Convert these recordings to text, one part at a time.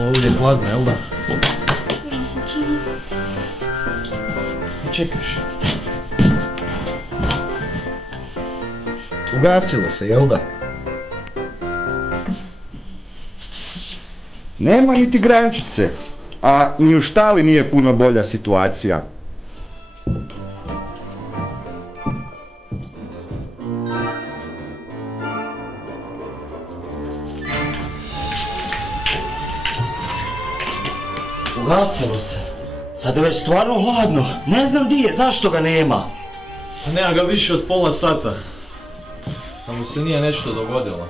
Malo ovdje hladno, jel da? Ja se čini. Čekaš. Ugasilo se, jel da? Nema niti grančice, a ni u štali nije puno bolja situacija. Ugasilo se. Sad je već stvarno hladno. Ne znam di je, zašto ga nema? Pa nema ga više od pola sata. Da mu se nije nešto dogodilo.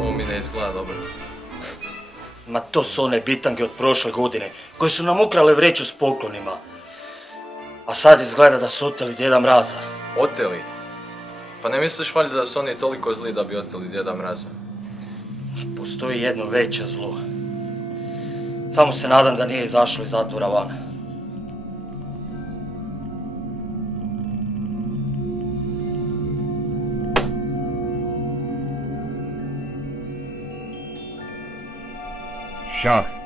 Ovo mi ne izgleda dobro. Ma to su one bitange od prošle godine, koje su nam ukrale vreću s poklonima. A sad izgleda da su oteli Djeda Mraza. Oteli? Pa ne misliš valjda da su oni toliko zli da bi oteli Djeda Mraza? Postoji jedno veće zlo. Samo se nadam da nije izašlo iz zatvora van. Šah.